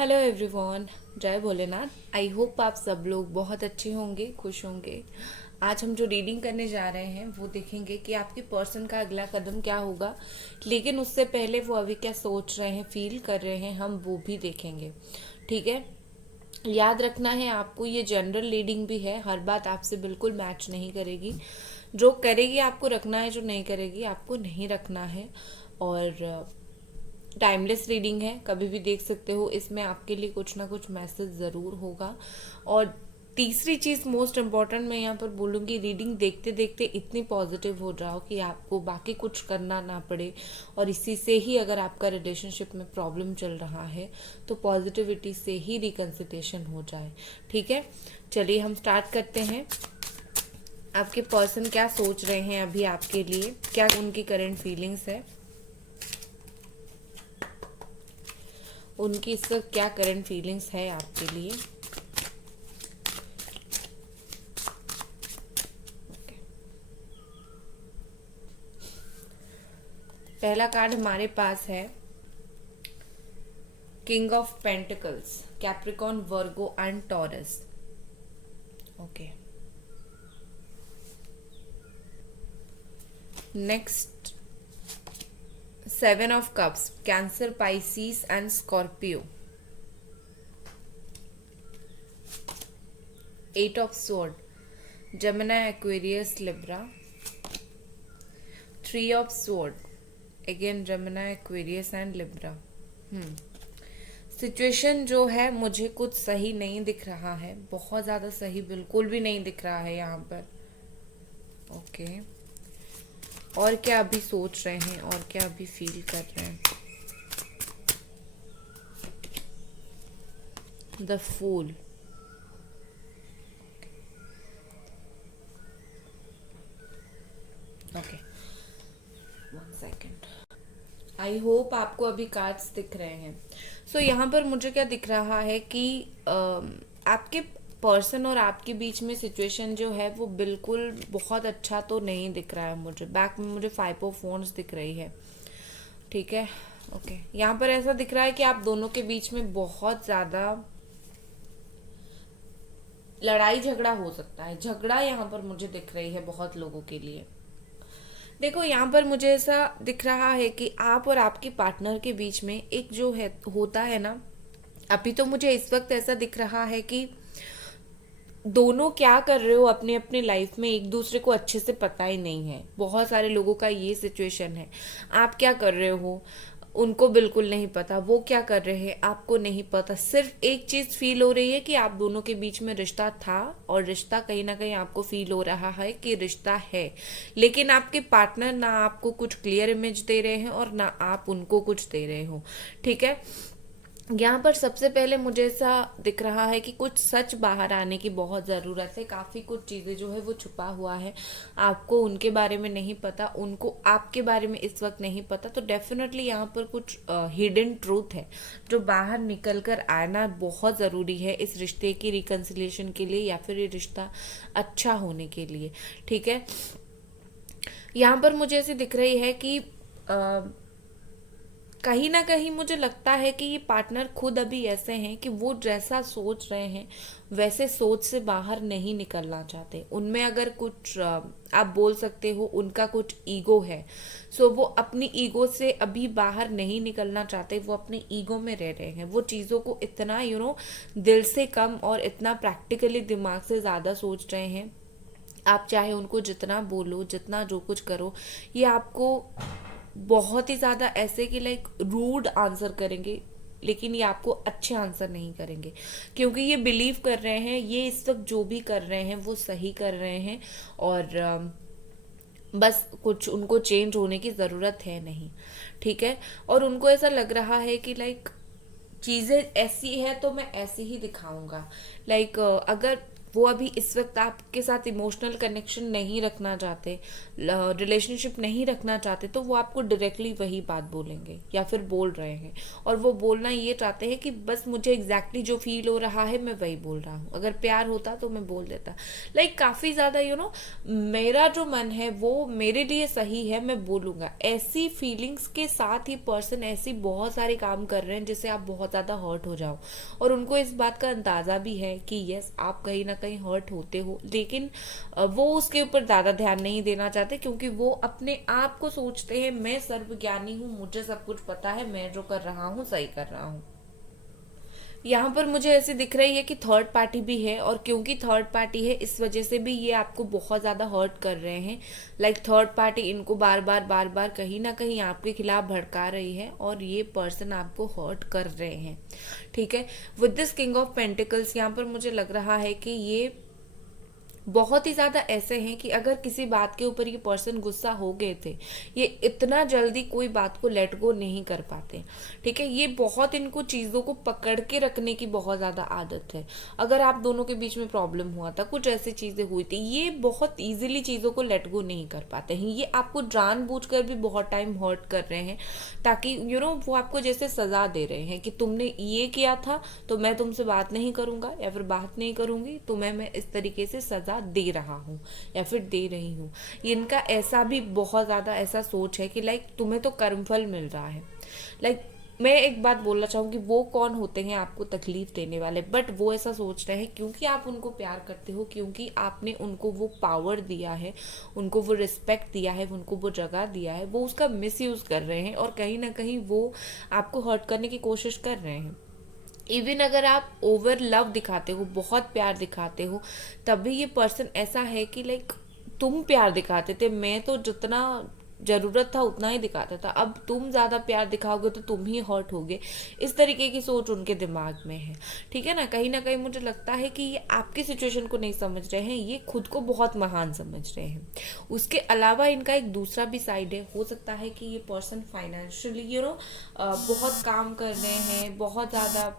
Hello everyone, जय Bholenath. I hope आप सब लोग बहुत अच्छे होंगे, खुश होंगे। आज हम जो रीडिंग करने जा रहे हैं वो देखेंगे कि आपके पर्सन का अगला कदम क्या होगा, लेकिन उससे पहले वो अभी क्या सोच रहे हैं, फील कर रहे हैं, हम वो भी देखेंगे। ठीक है। याद रखना है आपको, ये जनरल रीडिंग भी है, हर बात आपसे बिल्कुल मैच नहीं करेगी। जो करेगी आपको रखना है, जो नहीं करेगी आपको नहीं रखना है। और टाइमलेस रीडिंग है, कभी भी देख सकते हो, इसमें आपके लिए कुछ ना कुछ मैसेज ज़रूर होगा। और तीसरी चीज़ मोस्ट इम्पॉर्टेंट मैं यहाँ पर बोलूँगी, रीडिंग देखते देखते इतनी पॉजिटिव हो जाओ कि आपको बाकी कुछ करना ना पड़े। और इसी से ही अगर आपका रिलेशनशिप में प्रॉब्लम चल रहा है तो पॉजिटिविटी से ही रिकन्सिलिएशन हो जाए। ठीक है, चलिए हम स्टार्ट करते हैं। आपके पर्सन क्या सोच रहे हैं अभी आपके लिए, क्या उनकी करंट फीलिंग्स है, उनकी इस वक्त क्या करंट फीलिंग्स है आपके लिए। पहला कार्ड हमारे पास है king of pentacles, Capricorn, Virgo and Taurus. Okay, next seven of cups, Cancer, Pisces and Scorpio. Eight of sword, Gemini, Aquarius, Libra. Three of sword, again Gemini, Aquarius and Libra. Situation जो है मुझे कुछ सही नहीं दिख रहा है, बहुत ज़्यादा सही बिल्कुल भी नहीं दिख रहा है यहाँ पर। ओके, और क्या अभी सोच रहे हैं और क्या अभी फील कर रहे हैं। The fool. Okay, one second. I hope आपको अभी कार्ड्स दिख रहे हैं। सो यहाँ पर मुझे क्या दिख रहा है कि आपके पर्सन और आपके बीच में सिचुएशन जो है वो बिल्कुल बहुत अच्छा तो नहीं दिख रहा है। मुझे बैक में मुझे 5 ऑफ वॉन्ड्स दिख रही है। ठीक है, ओके। यहाँ पर ऐसा दिख रहा है कि आप दोनों के बीच में बहुत ज़्यादा लड़ाई झगड़ा हो सकता है। झगड़ा यहाँ पर मुझे दिख रही है बहुत लोगों के लिए। देखो, यहाँ पर मुझे ऐसा दिख रहा है कि आप और आपके पार्टनर के बीच में एक जो है होता है ना, अभी तो मुझे इस वक्त ऐसा दिख रहा है कि दोनों क्या कर रहे हो अपने अपने लाइफ में एक दूसरे को अच्छे से पता ही नहीं है। बहुत सारे लोगों का ये सिचुएशन है। आप क्या कर रहे हो उनको बिल्कुल नहीं पता, वो क्या कर रहे हैं आपको नहीं पता। सिर्फ एक चीज फील हो रही है कि आप दोनों के बीच में रिश्ता था, और रिश्ता कहीं ना कहीं आपको फील हो रहा है कि रिश्ता है, लेकिन आपके पार्टनर ना आपको कुछ क्लियर इमेज दे रहे हैं और ना आप उनको कुछ दे रहे हो। ठीक है, यहाँ पर सबसे पहले मुझे ऐसा दिख रहा है कि कुछ सच बाहर आने की बहुत ज़रूरत है। काफ़ी कुछ चीज़ें जो है वो छुपा हुआ है, आपको उनके बारे में नहीं पता, उनको आपके बारे में इस वक्त नहीं पता। तो डेफिनेटली यहाँ पर कुछ हिडन ट्रूथ है जो बाहर निकल कर आना बहुत ज़रूरी है इस रिश्ते की रिकन्सिलिएशन के लिए, या फिर ये रिश्ता अच्छा होने के लिए। ठीक है, यहाँ पर मुझे ऐसी दिख रही है कि कहीं ना कहीं मुझे लगता है कि ये पार्टनर खुद अभी ऐसे हैं कि वो जैसा सोच रहे हैं वैसे सोच से बाहर नहीं निकलना चाहते। उनमें अगर कुछ आप बोल सकते हो उनका कुछ ईगो है, सो वो अपनी ईगो से अभी बाहर नहीं निकलना चाहते, वो अपने ईगो में रह रहे हैं। वो चीज़ों को इतना दिल से कम और इतना प्रैक्टिकली दिमाग से ज़्यादा सोच रहे हैं। आप चाहे उनको जितना बोलो, जितना जो कुछ करो, ये आपको बहुत ही ज़्यादा ऐसे कि लाइक रूड आंसर करेंगे, लेकिन ये आपको अच्छे आंसर नहीं करेंगे, क्योंकि ये बिलीव कर रहे हैं ये इस वक्त जो भी कर रहे हैं वो सही कर रहे हैं। और बस कुछ उनको चेंज होने की ज़रूरत है नहीं। ठीक है, और उनको ऐसा लग रहा है कि लाइक चीज़ें ऐसी है तो मैं ऐसी ही दिखाऊंगा। लाइक अगर वो अभी इस वक्त आपके साथ इमोशनल कनेक्शन नहीं रखना चाहते, रिलेशनशिप नहीं रखना चाहते, तो वो आपको डायरेक्टली वही बात बोलेंगे या फिर बोल रहे हैं। और वो बोलना ये चाहते हैं कि बस मुझे एग्जैक्टली जो फील हो रहा है मैं वही बोल रहा हूँ, अगर प्यार होता तो मैं बोल देता। काफ़ी ज़्यादा मेरा जो मन है वो मेरे लिए सही है, मैं बोलूँगा। ऐसी फीलिंग्स के साथ ही पर्सन ऐसी बहुत सारे काम कर रहे हैं जिससे आप बहुत ज़्यादा हर्ट हो जाओ, और उनको इस बात का अंदाज़ा भी है कि यस आप कहीं ना कहीं हर्ट होते हो, लेकिन वो उसके ऊपर ज़्यादा ध्यान नहीं देना चाहते, क्योंकि वो अपने आप को सोचते हैं मैं सर्वज्ञानी हूँ, मुझे सब कुछ पता है, मैं जो कर रहा हूँ सही कर रहा हूँ। यहाँ पर मुझे ऐसे दिख रही है कि थर्ड पार्टी भी है, और क्योंकि थर्ड पार्टी है इस वजह से भी ये आपको बहुत ज़्यादा हर्ट कर रहे हैं। थर्ड पार्टी इनको बार बार कहीं ना कहीं आपके खिलाफ भड़का रही है, और ये पर्सन आपको हर्ट कर रहे हैं। ठीक है, with this king of pentacles यहाँ पर मुझे लग रहा है कि ये बहुत ही ज़्यादा ऐसे हैं कि अगर किसी बात के ऊपर ये पर्सन गुस्सा हो गए थे, ये इतना जल्दी कोई बात को लेट गो नहीं कर पाते। ठीक है, ये बहुत इनको चीज़ों को पकड़ के रखने की बहुत ज़्यादा आदत है। अगर आप दोनों के बीच में प्रॉब्लम हुआ था, कुछ ऐसी चीज़ें हुई थी, ये बहुत ईजिली चीज़ों को लेट गो नहीं कर पाते हैं। ये आपको जानबूझकर भी बहुत टाइम हर्ट कर रहे हैं, ताकि वो आपको जैसे सजा दे रहे हैं कि तुमने ये किया था तो मैं तुमसे बात नहीं करूंगा या फिर बात नहीं करूंगी, तुम्हें मैं इस तरीके से सजा दे रहा हूँ या फिर दे रही हूँ। इनका ऐसा भी बहुत ज्यादा ऐसा सोच है कि तुम्हें तो कर्मफल मिल रहा है। मैं एक बात बोलना चाहूंगी, वो कौन होते हैं आपको तकलीफ देने वाले, बट वो ऐसा सोच रहे हैं क्योंकि आप उनको प्यार करते हो, क्योंकि आपने उनको वो पावर दिया है, उनको वो रिस्पेक्ट दिया है, उनको वो जगह दिया है, वो उसका मिसयूज कर रहे हैं, और कहीं ना कहीं वो आपको हर्ट करने की कोशिश कर रहे हैं। इवन अगर आप ओवर लव दिखाते हो, बहुत प्यार दिखाते हो, तब भी ये पर्सन ऐसा है कि तुम प्यार दिखाते थे, मैं तो जितना जरूरत था उतना ही दिखाता था, अब तुम ज्यादा प्यार दिखाओगे तो तुम ही हर्ट होगे। इस तरीके की सोच उनके दिमाग में है। ठीक है ना कहीं मुझे लगता है कि ये आपकी सिचुएशन को नहीं समझ रहे हैं, ये खुद को बहुत महान समझ रहे हैं। उसके अलावा इनका एक दूसरा भी साइड है। हो सकता है कि ये पर्सन फाइनेंशियली बहुत काम कर रहे हैं, बहुत ज्यादा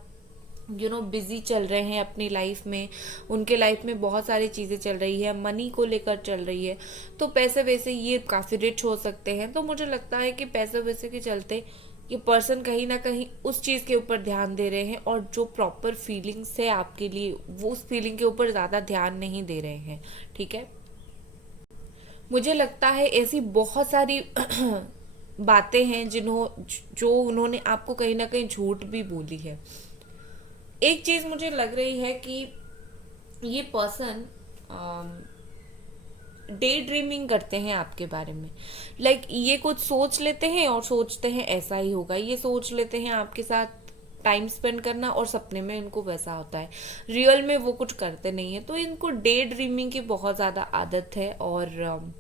बिजी चल रहे हैं अपनी लाइफ में, उनके लाइफ में बहुत सारी चीज़ें चल रही है, मनी को लेकर चल रही है, तो पैसे वैसे ये काफ़ी रिच हो सकते हैं। तो मुझे लगता है कि पैसे वैसे के चलते ये पर्सन कहीं ना कहीं उस चीज़ के ऊपर ध्यान दे रहे हैं, और जो प्रॉपर फीलिंग्स है आपके लिए वो उस फीलिंग के ऊपर ज़्यादा ध्यान नहीं दे रहे हैं। ठीक है, मुझे लगता है ऐसी बहुत सारी बातें हैं जो उन्होंने आपको कहीं ना कहीं झूठ भी बोली है। एक चीज मुझे लग रही है कि ये पर्सन डे ड्रीमिंग करते हैं आपके बारे में। ये कुछ सोच लेते हैं और सोचते हैं ऐसा ही होगा, ये सोच लेते हैं आपके साथ टाइम स्पेंड करना, और सपने में इनको वैसा होता है, रियल में वो कुछ करते नहीं है। तो इनको डे ड्रीमिंग की बहुत ज्यादा आदत है, और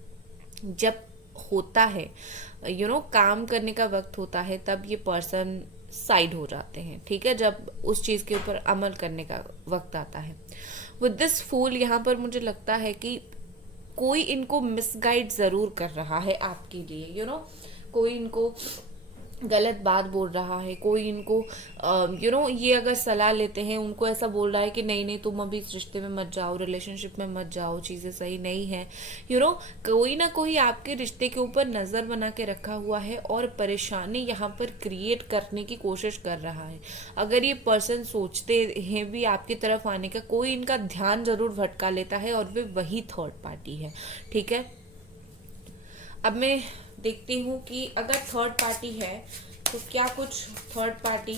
जब होता है काम करने का वक्त होता है, तब ये पर्सन साइड हो जाते हैं। ठीक है, जब उस चीज के ऊपर अमल करने का वक्त आता है। विद दिस फूल यहाँ पर मुझे लगता है कि कोई इनको मिसगाइड जरूर कर रहा है आपके लिए। कोई इनको गलत बात बोल रहा है, कोई इनको ये अगर सलाह लेते हैं, उनको ऐसा बोल रहा है कि नहीं तुम अभी इस रिश्ते में मत जाओ, रिलेशनशिप में मत जाओ, चीजें सही नहीं है। कोई ना कोई आपके रिश्ते के ऊपर नजर बना के रखा हुआ है, और परेशानी यहाँ पर क्रिएट करने की कोशिश कर रहा है। अगर ये पर्सन सोचते हैं भी आपकी तरफ आने का, कोई इनका ध्यान जरूर भटका लेता है, और वे वही थर्ड पार्टी है। ठीक है, अब मैं देखती हूँ कि अगर थर्ड पार्टी है तो क्या कुछ थर्ड पार्टी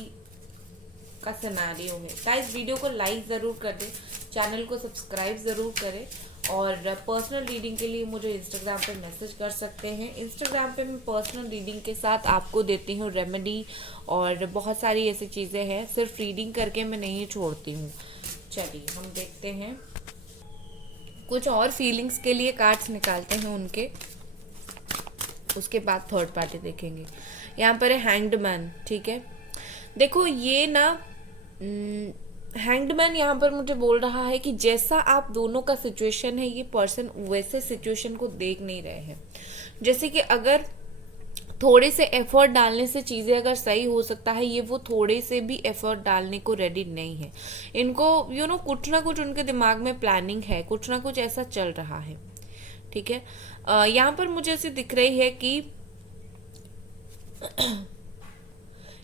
का सिनेरियो है। गाइस, वीडियो को लाइक ज़रूर कर दें, चैनल को सब्सक्राइब ज़रूर करें, और पर्सनल रीडिंग के लिए मुझे इंस्टाग्राम पे मैसेज कर सकते हैं। इंस्टाग्राम पे मैं पर्सनल रीडिंग के साथ आपको देती हूँ रेमेडी और बहुत सारी ऐसी चीज़ें हैं, सिर्फ रीडिंग करके मैं नहीं छोड़ती हूँ। चलिए हम देखते हैं, कुछ और फीलिंग्स के लिए कार्ड्स निकालते हैं उनके, उसके बाद थर्ड पार्टी देखेंगे। यहाँ पर है हैंग्ड मैन। ठीक है, देखो ये ना हैंग्ड मैन यहाँ पर मुझे बोल रहा है कि जैसा आप दोनों का सिचुएशन है, ये पर्सन वैसे सिचुएशन को देख नहीं रहे हैं। जैसे कि अगर थोड़े से एफर्ट डालने से चीज़ें अगर सही हो सकता है, ये वो थोड़े से भी एफर्ट डालने को रेडी नहीं है। इनको कुछ ना कुछ उनके दिमाग में प्लानिंग है, कुछ ना कुछ ऐसा चल रहा है। ठीक है, यहाँ पर मुझे ऐसे दिख रही है कि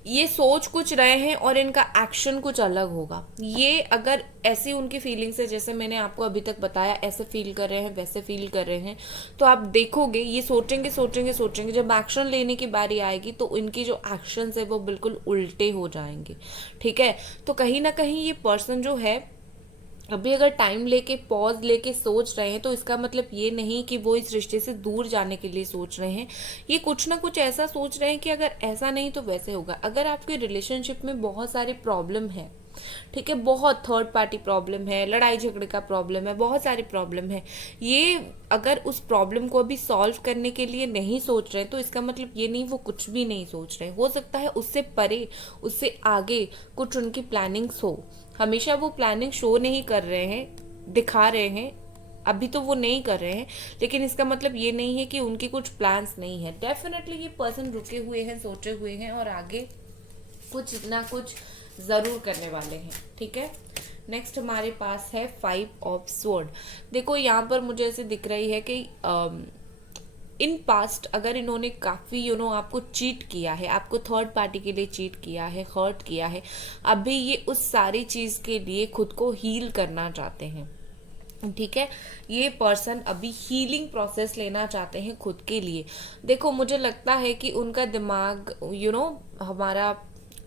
ये सोच कुछ रहे हैं और इनका एक्शन कुछ अलग होगा। ये अगर ऐसी उनकी फीलिंग्स है, जैसे मैंने आपको अभी तक बताया, ऐसे फील कर रहे हैं, वैसे फील कर रहे हैं, तो आप देखोगे ये सोचेंगे सोचेंगे सोचेंगे, जब एक्शन लेने की बारी आएगी तो इनकी जो एक्शंस है वो बिल्कुल उल्टे हो जाएंगे। ठीक है, तो कहीं ना कहीं ये पर्सन जो है अभी अगर टाइम लेके पॉज लेके सोच रहे हैं, तो इसका मतलब ये नहीं कि वो इस रिश्ते से दूर जाने के लिए सोच रहे हैं। ये कुछ ना कुछ ऐसा सोच रहे हैं कि अगर ऐसा नहीं तो वैसे होगा। अगर आपके रिलेशनशिप में बहुत सारे प्रॉब्लम है, ठीक है, बहुत थर्ड पार्टी प्रॉब्लम है, लड़ाई झगड़े का प्रॉब्लम है, बहुत सारी प्रॉब्लम है, ये अगर उस प्रॉब्लम को अभी सॉल्व करने के लिए नहीं सोच रहे तो इसका मतलब ये नहीं वो कुछ भी नहीं सोच रहे। हो सकता है उससे परे, उससे आगे कुछ उनकी प्लानिंग्स हो। हमेशा वो प्लानिंग शो नहीं कर रहे हैं, दिखा रहे हैं, अभी तो वो नहीं कर रहे हैं, लेकिन इसका मतलब ये नहीं है कि उनके कुछ प्लान्स नहीं है। डेफिनेटली ये पर्सन रुके हुए हैं, सोचे हुए हैं और आगे कुछ ना कुछ जरूर करने वाले हैं। ठीक है, नेक्स्ट हमारे पास है 5 ऑफ स्वॉर्ड। देखो यहाँ पर मुझे ऐसे दिख रही है कि इन पास्ट अगर इन्होंने काफ़ी आपको चीट किया है, आपको थर्ड पार्टी के लिए चीट किया है, हर्ट किया है, अभी ये उस सारी चीज़ के लिए खुद को हील करना चाहते हैं। ठीक है, ये पर्सन अभी हीलिंग प्रोसेस लेना चाहते हैं खुद के लिए। देखो मुझे लगता है कि उनका दिमाग हमारा,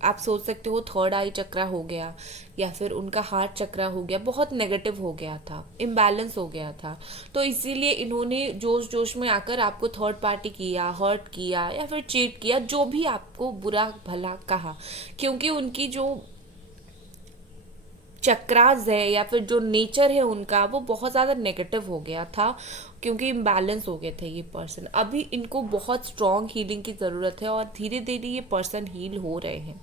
आप सोच सकते हो थर्ड आई चक्रा हो गया या फिर उनका हार्ट चक्रा हो गया, बहुत नेगेटिव हो गया था, इम्बैलेंस हो गया था। तो इसीलिए इन्होंने जोश जोश में आकर आपको थर्ड पार्टी किया, हर्ट किया या फिर चीट किया, जो भी आपको बुरा भला कहा, क्योंकि उनकी जो चक्रास है या फिर जो नेचर है उनका वो बहुत ज़्यादा नेगेटिव हो गया था, क्योंकि इम्बैलेंस हो गए थे ये पर्सन। अभी इनको बहुत स्ट्रॉन्ग हीलिंग की ज़रूरत है और धीरे धीरे ये पर्सन हील हो रहे हैं।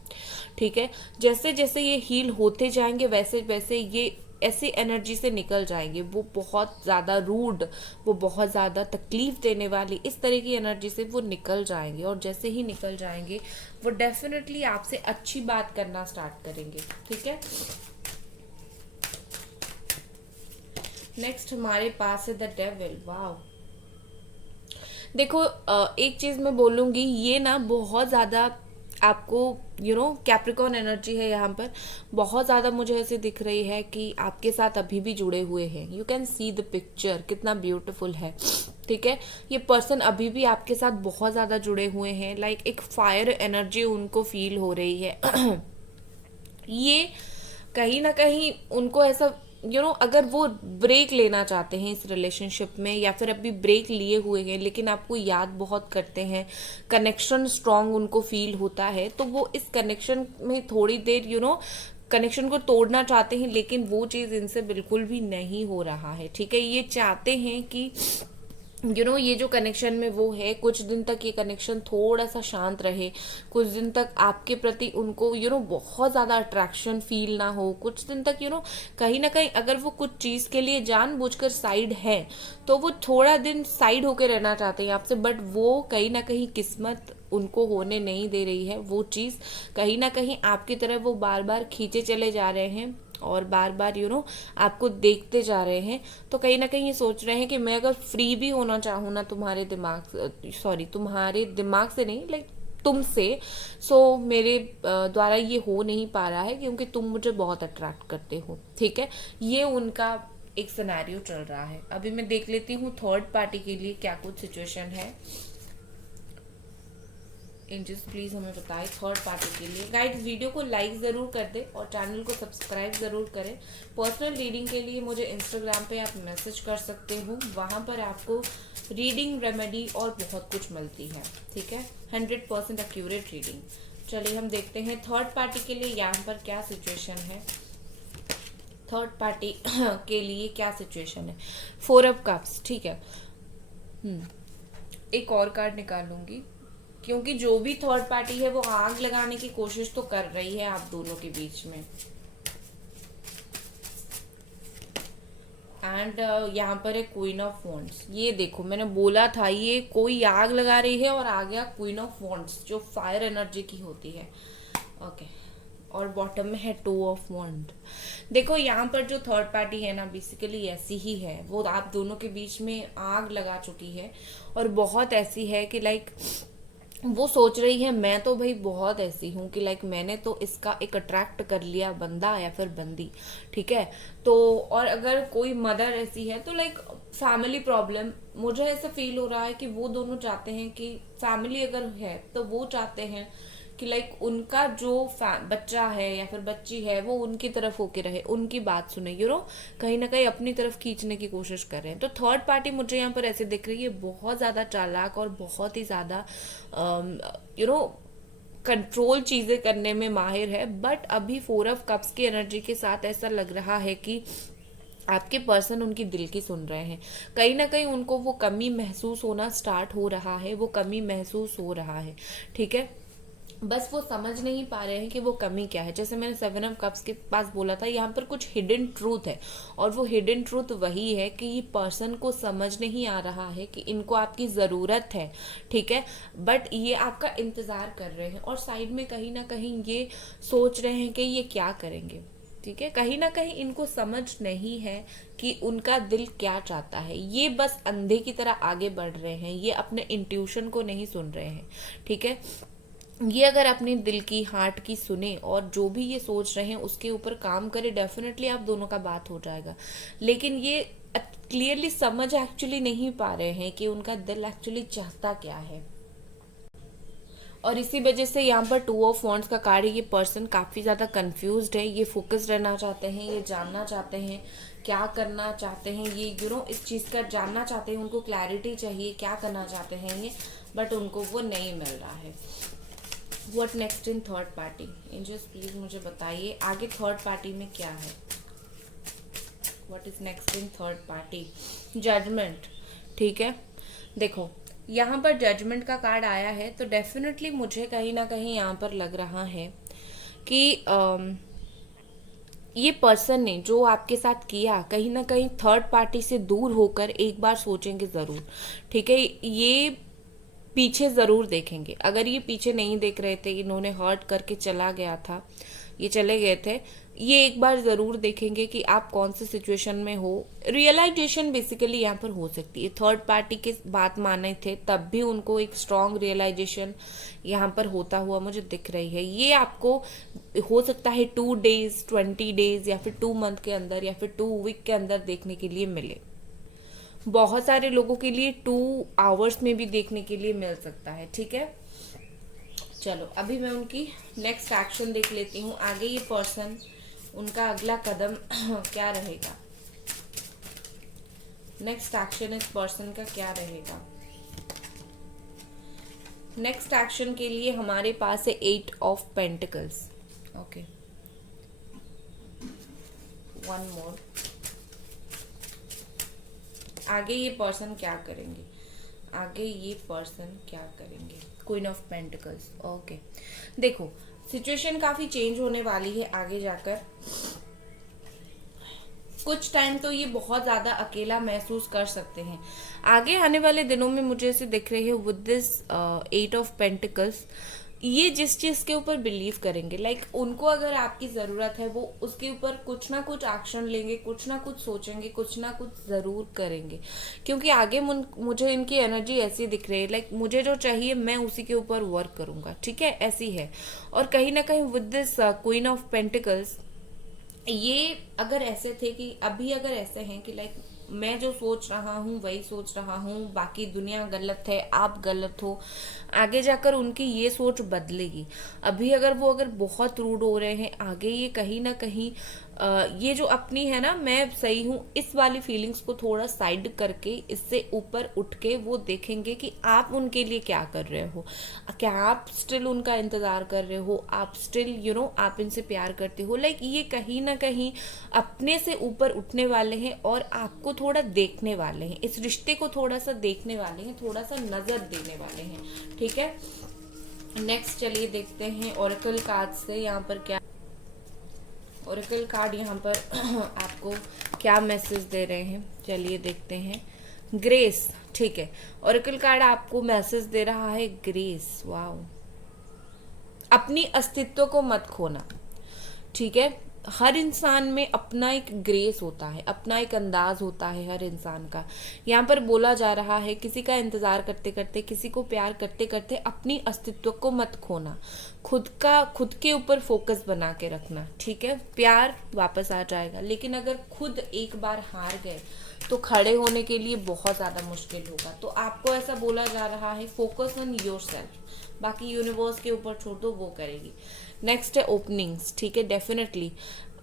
ठीक है, जैसे जैसे ये हील होते जाएंगे वैसे वैसे ये ऐसी एनर्जी से निकल जाएंगे। वो बहुत ज़्यादा रूड, वो बहुत ज़्यादा तकलीफ देने वाली, इस तरह की एनर्जी से वो निकल जाएंगे। और जैसे ही निकल जाएंगे वो डेफिनेटली आपसे अच्छी बात करना स्टार्ट करेंगे। ठीक है, नेक्स्ट हमारे पास है द डेविल। वाओ, देखो एक चीज मैं बोलूंगी, ये ना बहुत ज्यादा आपको कैप्रिकॉर्न एनर्जी है यहाँ पर, बहुत ज्यादा मुझे ऐसे दिख रही है कि आपके साथ अभी भी जुड़े हुए हैं। You can see the picture, कितना ब्यूटीफुल है। ठीक है, ये पर्सन अभी भी आपके साथ बहुत ज्यादा जुड़े हुए हैं, लाइक एक फायर एनर्जी उनको फील हो रही है। ये कहीं ना कहीं उनको ऐसा अगर वो ब्रेक लेना चाहते हैं इस रिलेशनशिप में, या फिर अभी ब्रेक लिए हुए हैं लेकिन आपको याद बहुत करते हैं, कनेक्शन स्ट्रांग उनको फील होता है, तो वो इस कनेक्शन में थोड़ी देर कनेक्शन को तोड़ना चाहते हैं, लेकिन वो चीज़ इनसे बिल्कुल भी नहीं हो रहा है। ठीक है, ये चाहते हैं कि ये जो कनेक्शन में वो है, कुछ दिन तक ये कनेक्शन थोड़ा सा शांत रहे, कुछ दिन तक आपके प्रति उनको बहुत ज़्यादा अट्रैक्शन फील ना हो, कुछ दिन तक कहीं ना कहीं अगर वो कुछ चीज़ के लिए जानबूझकर साइड है तो वो थोड़ा दिन साइड होकर रहना चाहते हैं आपसे, बट वो कहीं ना कहीं किस्मत उनको होने नहीं दे रही है। वो चीज़ कहीं ना कहीं आपकी तरफ वो बार बार खींचे चले जा रहे हैं और बार बार आपको देखते जा रहे हैं। तो कहीं ना कहीं ये सोच रहे हैं कि मैं अगर फ्री भी होना चाहूँ ना तुम्हारे दिमाग से नहीं, लाइक तुमसे, सो मेरे द्वारा ये हो नहीं पा रहा है क्योंकि तुम मुझे बहुत अट्रैक्ट करते हो। ठीक है, ये उनका एक सिनेरियो चल रहा है। अभी मैं देख लेती हूँ थर्ड पार्टी के लिए क्या कुछ सिचुएशन है। एंजल्स प्लीज हमें बताएं थर्ड पार्टी के लिए। गाइड्स वीडियो को लाइक ज़रूर कर दें और चैनल को सब्सक्राइब ज़रूर करें। पर्सनल रीडिंग के लिए मुझे इंस्टाग्राम पे आप मैसेज कर सकते हो, वहाँ पर आपको रीडिंग, रेमेडी और बहुत कुछ मिलती है। ठीक है, 100% एक्यूरेट रीडिंग। चलिए हम देखते हैं थर्ड पार्टी के लिए यहाँ पर क्या सिचुएशन है। थर्ड पार्टी के लिए क्या सिचुएशन है। 4 ऑफ कप्स। ठीक है, एक और कार्ड निकालूंगी क्योंकि जो भी थर्ड पार्टी है वो आग लगाने की कोशिश तो कर रही है आप दोनों के बीच में। एंड यहाँ पर है क्वीन ऑफ वॉन्ड्स। ये देखो मैंने बोला था ये कोई आग लगा रही है और आ गया क्वीन ऑफ वॉन्ड्स जो फायर एनर्जी की होती है। ओके और बॉटम में है टू ऑफ वॉन्ड। देखो यहाँ पर जो थर्ड पार्टी है ना बेसिकली ऐसी ही है, वो आप दोनों के बीच में आग लगा चुकी है और बहुत ऐसी है कि लाइक वो सोच रही है मैं तो भाई बहुत ऐसी हूँ कि लाइक मैंने तो इसका एक अट्रैक्ट कर लिया बंदा या फिर बंदी, ठीक है। तो और अगर कोई मदर ऐसी है तो लाइक फैमिली प्रॉब्लम, मुझे ऐसा फील हो रहा है कि वो दोनों चाहते हैं कि फैमिली अगर है तो वो चाहते हैं कि लाइक उनका जो बच्चा है या फिर बच्ची है वो उनकी तरफ होके रहे, उनकी बात सुने, कहीं ना कहीं अपनी तरफ खींचने की कोशिश कर रहे हैं। तो थर्ड पार्टी मुझे यहाँ पर ऐसे दिख रही है बहुत ज्यादा चालाक और बहुत ही ज्यादा कंट्रोल चीजें करने में माहिर है। बट अभी फोर ऑफ कप्स की एनर्जी के साथ ऐसा लग रहा है कि आपके पर्सन उनकी दिल की सुन रहे हैं। कहीं ना कहीं उनको वो कमी महसूस होना स्टार्ट हो रहा है, वो कमी महसूस हो रहा है, ठीक है। बस वो समझ नहीं पा रहे हैं कि वो कमी क्या है। जैसे मैंने सेवन ऑफ कप्स के पास बोला था यहाँ पर कुछ हिडन ट्रूथ है और वो हिडन ट्रूथ वही है कि ये पर्सन को समझ नहीं आ रहा है कि इनको आपकी ज़रूरत है, ठीक है। बट ये आपका इंतज़ार कर रहे हैं और साइड में कहीं ना कहीं ये सोच रहे हैं कि ये क्या करेंगे, ठीक है। कहीं ना कहीं इनको समझ नहीं है कि उनका दिल क्या चाहता है। ये बस अंधे की तरह आगे बढ़ रहे हैं, ये अपने इंट्यूशन को नहीं सुन रहे हैं, ठीक है। ये अगर अपने दिल की हार्ट की सुने और जो भी ये सोच रहे हैं उसके ऊपर काम करे, डेफिनेटली आप दोनों का बात हो जाएगा। लेकिन ये क्लियरली समझ एक्चुअली नहीं पा रहे हैं कि उनका दिल एक्चुअली चाहता क्या है। और इसी वजह से यहाँ पर टू ऑफ वॉन्ड्स का कार्ड है। ये पर्सन काफ़ी ज़्यादा कंफ्यूज्ड है, ये फोकस रहना चाहते हैं, ये जानना चाहते हैं क्या करना चाहते हैं, ये इस चीज़ का जानना चाहते हैं, उनको क्लैरिटी चाहिए क्या करना चाहते हैं ये, बट उनको वो नहीं मिल रहा है। What next in third party? Angels please मुझे बताइए आगे थर्ड पार्टी में क्या है। What is next in third party? Judgement, ठीक है। देखो यहाँ पर जजमेंट का कार्ड आया है तो डेफिनेटली मुझे कहीं ना कहीं यहाँ पर लग रहा है कि ये पर्सन ने जो आपके साथ किया कहीं ना कहीं थर्ड पार्टी से दूर होकर एक बार सोचेंगे ज़रूर, ठीक है। ये पीछे ज़रूर देखेंगे। अगर ये पीछे नहीं देख रहे थे, इन्होंने हर्ट करके चला गया था, ये चले गए थे, ये एक बार ज़रूर देखेंगे कि आप कौन सी सिचुएशन में हो। रियलाइजेशन बेसिकली यहाँ पर हो सकती है। थर्ड पार्टी की बात माने थे तब भी उनको एक स्ट्रॉन्ग रियलाइजेशन यहाँ पर होता हुआ मुझे दिख रही है। ये आपको हो सकता है 2 days 20 days या फिर 2 month के अंदर या फिर 2 week के अंदर देखने के लिए मिले। बहुत सारे लोगों के लिए 2 hours में भी देखने के लिए मिल सकता है, ठीक है। चलो अभी मैं उनकी नेक्स्ट एक्शन देख लेती हूँ। आगे ये पर्सन उनका अगला कदम क्या रहेगा, नेक्स्ट एक्शन इस पर्सन का क्या रहेगा। नेक्स्ट एक्शन के लिए हमारे पास है 8 of Pentacles। Okay, one more. आगे ये पर्सन क्या करेंगे, आगे ये पर्सन क्या करेंगे? Queen of pentacles. ओके, देखो सिचुएशन काफी चेंज होने वाली है आगे जाकर। कुछ टाइम तो ये बहुत ज्यादा अकेला महसूस कर सकते हैं। आगे आने वाले दिनों में मुझे ऐसे दिख रही है विद दिस 8 of Pentacles, ये जिस चीज के ऊपर बिलीव करेंगे, लाइक उनको अगर आपकी जरूरत है वो उसके ऊपर कुछ ना कुछ एक्शन लेंगे, कुछ ना कुछ सोचेंगे, कुछ ना कुछ जरूर करेंगे। क्योंकि आगे मुझे इनकी एनर्जी ऐसी दिख रही है, लाइक मुझे जो चाहिए मैं उसी के ऊपर वर्क करूंगा, ठीक है, ऐसी है। और कहीं ना कहीं with this queen of pentacles, ये अगर ऐसे थे कि अभी अगर ऐसे हैं कि लाइक मैं जो सोच रहा हूँ वही सोच रहा हूँ, बाकी दुनिया गलत है, आप गलत हो, आगे जाकर उनकी ये सोच बदलेगी। अभी अगर बहुत रूड हो रहे हैं, आगे ये कहीं ना कहीं ये जो अपनी है ना मैं सही हूँ इस वाली फीलिंग्स को थोड़ा साइड करके इससे ऊपर उठ के वो देखेंगे कि आप उनके लिए क्या कर रहे हो। क्या आप स्टिल उनका इंतजार कर रहे हो, आप स्टिल आप इनसे प्यार करते हो। लाइक ये कहीं ना कहीं अपने से ऊपर उठने वाले हैं और आपको थोड़ा देखने वाले हैं, इस रिश्ते को थोड़ा सा देखने वाले हैं, थोड़ा सा नजर देने वाले हैं, ठीक है। नेक्स्ट चलिए देखते हैं ओरेकल कार्ड से यहाँ पर क्या। ओरेकल कार्ड यहाँ पर आपको क्या मैसेज दे रहे हैं, चलिए देखते हैं। ग्रेस, ठीक है, ओरेकल कार्ड आपको मैसेज दे रहा है ग्रेस। वाओ, अपनी अस्तित्व को मत खोना, ठीक है। हर इंसान में अपना एक ग्रेस होता है, अपना एक अंदाज होता है हर इंसान का। यहाँ पर बोला जा रहा है किसी का इंतजार करते करते, किसी को प्यार करते करते अपनी अस्तित्व को मत खोना, खुद के ऊपर फोकस बना के रखना, ठीक है। प्यार वापस आ जाएगा, लेकिन अगर खुद एक बार हार गए तो खड़े होने के लिए बहुत ज्यादा मुश्किल होगा। तो आपको ऐसा बोला जा रहा है, फोकस ऑन योरसेल्फ, बाकी यूनिवर्स के ऊपर छोड़ दो, वो करेगी। नेक्स्ट है ओपनिंग्स, ठीक है। डेफिनेटली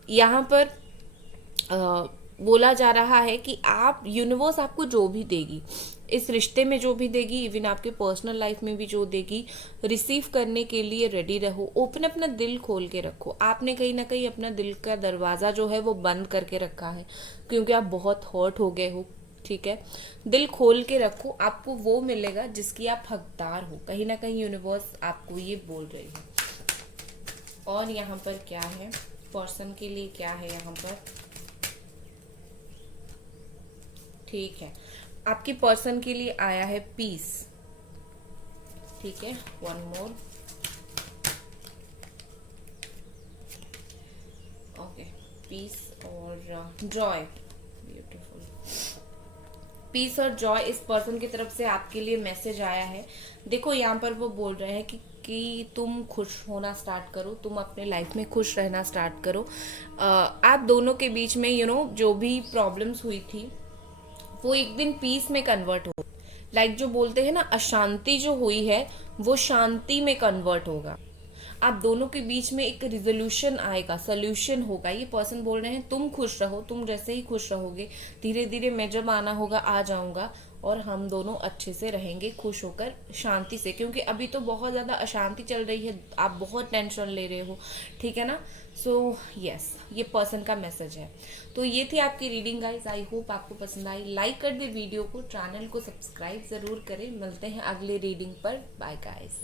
यहाँ पर बोला जा रहा है कि आप, यूनिवर्स आपको जो भी देगी, इस रिश्ते में जो भी देगी, इवन आपके पर्सनल लाइफ में भी जो देगी, रिसीव करने के लिए रेडी रहो। अपना दिल खोल के रखो। आपने कहीं ना कहीं अपना दिल का दरवाज़ा जो है वो बंद करके रखा है, क्योंकि आप बहुत हर्ट हो गए हो, ठीक है। दिल खोल के रखो, आपको वो मिलेगा जिसकी आप हकदार हो। कहीं ना कहीं यूनिवर्स आपको ये बोल रही है। और यहाँ पर क्या है, पर्सन के लिए क्या है यहाँ पर, ठीक है, आपकी पर्सन के लिए आया है पीस, ठीक है। वन मोर, ओके, पीस और जॉय, ब्यूटीफुल। पीस और जॉय इस पर्सन की तरफ से आपके लिए मैसेज आया है। देखो यहाँ पर वो बोल रहे हैं कि तुम खुश होना स्टार्ट करो, तुम अपने लाइफ में खुश रहना स्टार्ट करो। आप दोनों के बीच में जो भी प्रॉब्लम्स हुई थी वो एक दिन पीस में कन्वर्ट हो, लाइक जो बोलते हैं ना, अशांति जो हुई है वो शांति में कन्वर्ट होगा। आप दोनों के बीच में एक रिजोल्यूशन आएगा, सोल्यूशन होगा। ये पर्सन बोल रहे हैं तुम खुश रहो, तुम जैसे ही खुश रहोगे, धीरे धीरे मैं जब आना होगा आ जाऊंगा और हम दोनों अच्छे से रहेंगे, खुश होकर, शांति से। क्योंकि अभी तो बहुत ज़्यादा अशांति चल रही है, आप बहुत टेंशन ले रहे हो, ठीक है ना। सो यस, ये पर्सन का मैसेज है। तो ये थी आपकी रीडिंग गाइस, आई होप आपको पसंद आई। लाइक कर दे वीडियो को, चैनल को सब्सक्राइब ज़रूर करें। मिलते हैं अगले रीडिंग पर, बाय गाइस।